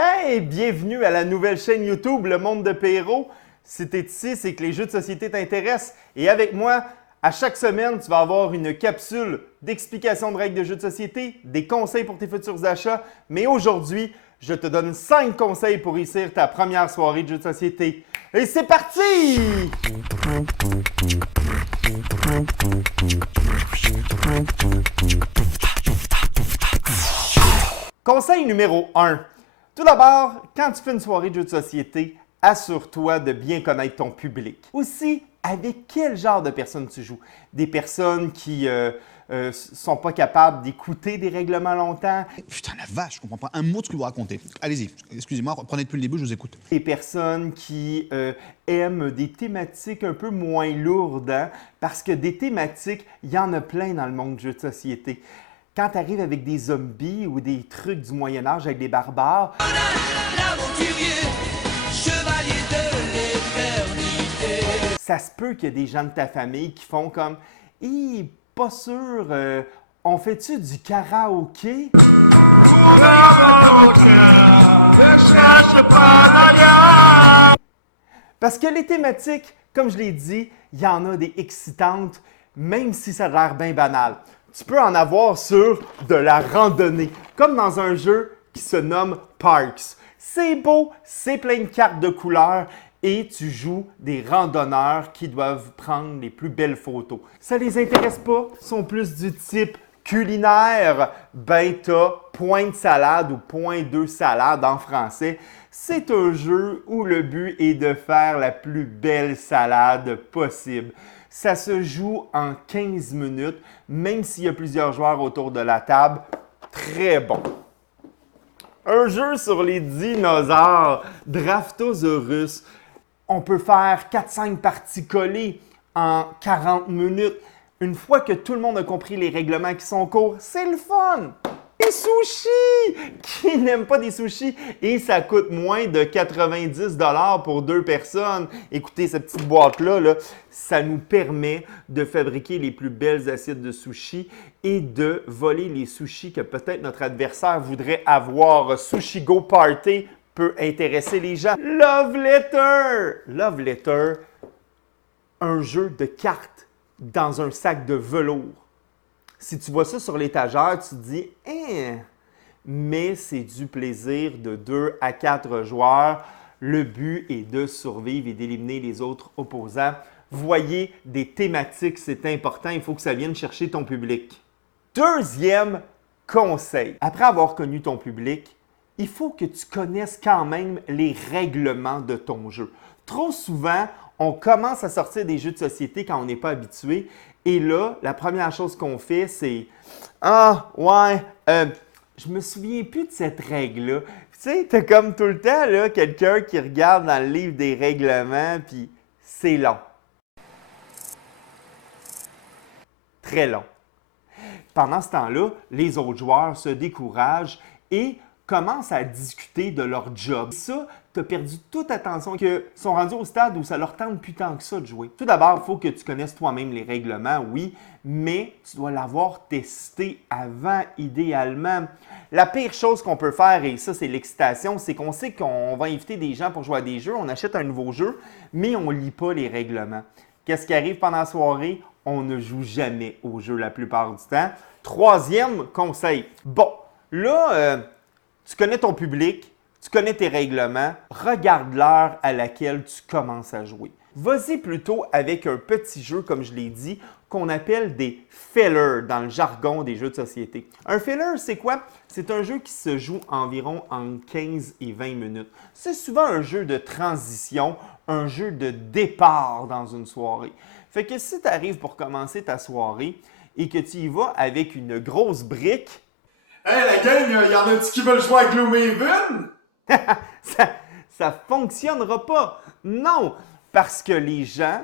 Hey, bienvenue à la nouvelle chaîne YouTube, Le Monde de Perrault. Si tu es ici, c'est que les jeux de société t'intéressent. Et avec moi, à chaque semaine, tu vas avoir une capsule d'explication de règles de jeux de société, des conseils pour tes futurs achats. Mais aujourd'hui, je te donne 5 conseils pour réussir ta première soirée de jeux de société. Et c'est parti! Conseil numéro 1. Tout d'abord, quand tu fais une soirée de jeux de société, assure-toi de bien connaître ton public. Aussi, avec quel genre de personnes tu joues? Des personnes qui sont pas capables d'écouter des règlements longtemps. Putain, la vache, je comprends pas un mot de ce que vous racontez. Allez-y, excusez-moi, reprenez depuis le début, je vous écoute. Des personnes qui aiment des thématiques un peu moins lourdes, hein? Parce que des thématiques, il y en a plein dans le monde du jeu de société. Quand tu arrives avec des zombies ou des trucs du Moyen-Âge avec des barbares, ça se peut qu'il y ait des gens de ta famille qui font comme « Hi, pas sûr, on fait-tu du karaoké? » Parce que les thématiques, comme je l'ai dit, il y en a des excitantes, même si ça a l'air bien banal. Tu peux en avoir sur de la randonnée, comme dans un jeu qui se nomme Parks. C'est beau, c'est plein de cartes de couleurs et tu joues des randonneurs qui doivent prendre les plus belles photos. Ça les intéresse pas, ils sont plus du type culinaire. Ben t'as point de salade ou point de salade en français. C'est un jeu où le but est de faire la plus belle salade possible. Ça se joue en 15 minutes, même s'il y a plusieurs joueurs autour de la table. Très bon. Un jeu sur les dinosaures, Draftosaurus. On peut faire 4-5 parties collées en 40 minutes. Une fois que tout le monde a compris les règlements qui sont courts, c'est le fun! Des sushis! Qui n'aime pas des sushis? Et ça coûte moins de 90 $ pour 2 personnes. Écoutez, cette petite boîte-là, là, ça nous permet de fabriquer les plus belles assiettes de sushis et de voler les sushis que peut-être notre adversaire voudrait avoir. Sushi Go Party peut intéresser les gens. Love Letter! Love Letter, un jeu de cartes dans un sac de velours. Si tu vois ça sur l'étagère, tu te dis « Hein! » Mais c'est du plaisir de 2 à 4 joueurs. Le but est de survivre et d'éliminer les autres opposants. Voyez, des thématiques, c'est important. Il faut que ça vienne chercher ton public. Deuxième conseil. Après avoir connu ton public, il faut que tu connaisses quand même les règlements de ton jeu. Trop souvent, on commence à sortir des jeux de société quand on n'est pas habitué. Et là, la première chose qu'on fait, c'est « Ah, ouais, je me souviens plus de cette règle-là. » Tu sais, t'as comme tout le temps là, quelqu'un qui regarde dans le livre des règlements, puis c'est long. Très long. Pendant ce temps-là, les autres joueurs se découragent et commencent à discuter de leur job. Ça, tu as perdu toute attention, qu'ils sont rendus au stade où ça leur tente plus tant que ça de jouer. Tout d'abord, il faut que tu connaisses toi-même les règlements, oui, mais tu dois l'avoir testé avant, idéalement. La pire chose qu'on peut faire, et ça, c'est l'excitation, c'est qu'on sait qu'on va inviter des gens pour jouer à des jeux, on achète un nouveau jeu, mais on ne lit pas les règlements. Qu'est-ce qui arrive pendant la soirée? On ne joue jamais au jeu la plupart du temps. Troisième conseil. Bon, là, tu connais ton public, tu connais tes règlements, regarde l'heure à laquelle tu commences à jouer. Vas-y plutôt avec un petit jeu, comme je l'ai dit, qu'on appelle des fillers dans le jargon des jeux de société. Un filler, c'est quoi? C'est un jeu qui se joue environ entre 15 et 20 minutes. C'est souvent un jeu de transition, un jeu de départ dans une soirée. Fait que si tu arrives pour commencer ta soirée et que tu y vas avec une grosse brique, hey la gang, y en a-tu qui veulent jouer à Gloomhaven? ça fonctionnera pas. Non, parce que les gens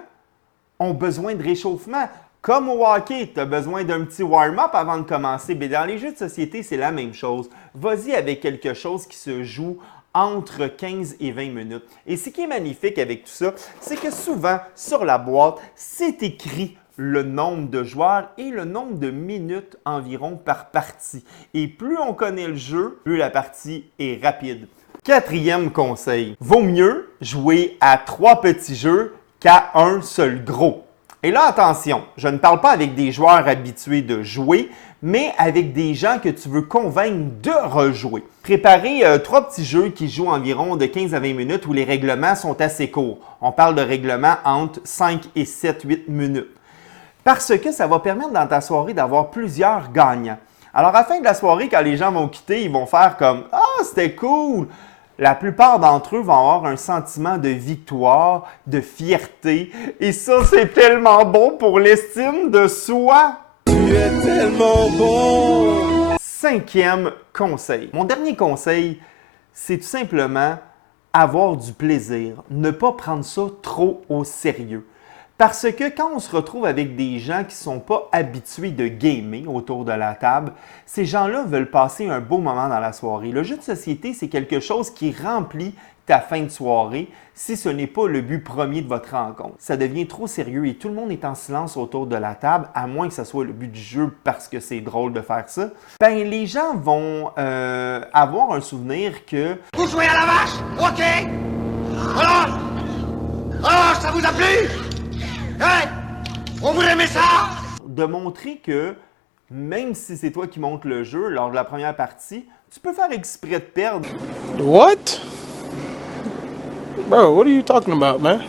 ont besoin de réchauffement. Comme au hockey, tu as besoin d'un petit warm-up avant de commencer. Mais dans les jeux de société, c'est la même chose. Vas-y avec quelque chose qui se joue entre 15 et 20 minutes. Et ce qui est magnifique avec tout ça, c'est que souvent, sur la boîte, c'est écrit le nombre de joueurs et le nombre de minutes environ par partie. Et plus on connaît le jeu, plus la partie est rapide. Quatrième conseil, vaut mieux jouer à 3 petits jeux qu'à un seul gros. Et là, attention, je ne parle pas avec des joueurs habitués de jouer, mais avec des gens que tu veux convaincre de rejouer. Préparez 3 petits jeux qui jouent environ de 15 à 20 minutes où les règlements sont assez courts. On parle de règlements entre 5 et 7-8 minutes. Parce que ça va permettre dans ta soirée d'avoir plusieurs gagnants. Alors, à la fin de la soirée, quand les gens vont quitter, ils vont faire comme « Ah, c'était cool! » La plupart d'entre eux vont avoir un sentiment de victoire, de fierté. Et ça, c'est tellement bon pour l'estime de soi. Tu es tellement bon! 5e conseil. Mon dernier conseil, c'est tout simplement avoir du plaisir. Ne pas prendre ça trop au sérieux. Parce que quand on se retrouve avec des gens qui ne sont pas habitués de gamer autour de la table, ces gens-là veulent passer un beau moment dans la soirée. Le jeu de société, c'est quelque chose qui remplit ta fin de soirée si ce n'est pas le but premier de votre rencontre. Ça devient trop sérieux et tout le monde est en silence autour de la table, à moins que ce soit le but du jeu parce que c'est drôle de faire ça. Ben, les gens vont avoir un souvenir que... Vous jouez à la vache? OK! Alors, ça vous a plu? Hein? On vous aimez ça? De montrer que même si c'est toi qui montes le jeu lors de la première partie, tu peux faire exprès de perdre. What? Bro, what are you talking about, man?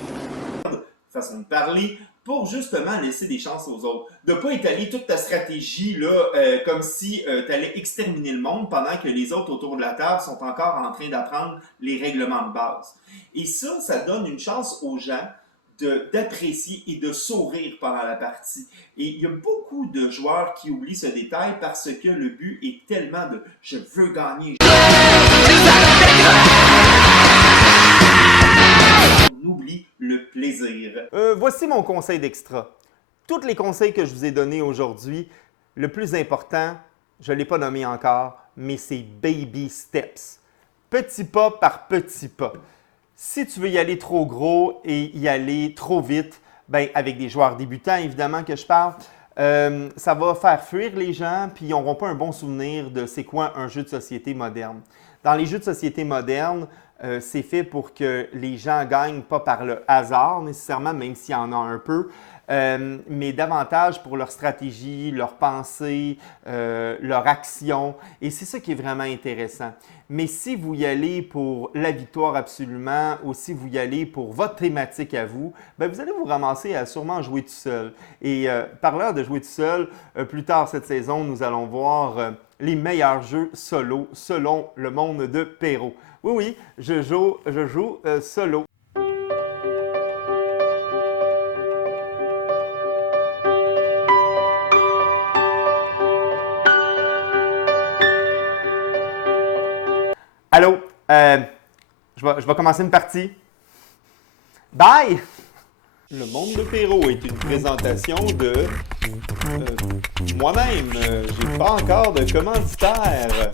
Façon de parler pour justement laisser des chances aux autres. De ne pas étaler toute ta stratégie là, comme si tu allais exterminer le monde pendant que les autres autour de la table sont encore en train d'apprendre les règlements de base. Et ça donne une chance aux gens d'apprécier et de sourire pendant la partie. Et il y a beaucoup de joueurs qui oublient ce détail parce que le but est tellement de « je veux gagner ». On oublie le plaisir. Voici mon conseil d'extra. Tous les conseils que je vous ai donnés aujourd'hui, le plus important, je ne l'ai pas nommé encore, mais c'est baby steps. Petit pas par petit pas. Si tu veux y aller trop gros et y aller trop vite, ben avec des joueurs débutants évidemment que je parle, ça va faire fuir les gens puis ils n'auront pas un bon souvenir de c'est quoi un jeu de société moderne. Dans les jeux de société modernes, c'est fait pour que les gens gagnent pas par le hasard nécessairement, même s'il y en a un peu, mais davantage pour leur stratégie, leur pensée, leur action. Et c'est ça qui est vraiment intéressant. Mais si vous y allez pour la victoire absolument, ou si vous y allez pour votre thématique à vous, bien, vous allez vous ramasser à sûrement jouer tout seul. Et parlant de jouer tout seul, plus tard cette saison, nous allons voir les meilleurs jeux solo selon le monde de Perrault. Oui, oui, je joue solo. Allô, je vais commencer une partie. Bye! Le monde de Perrault est une présentation de moi-même. J'ai pas encore de commanditaire.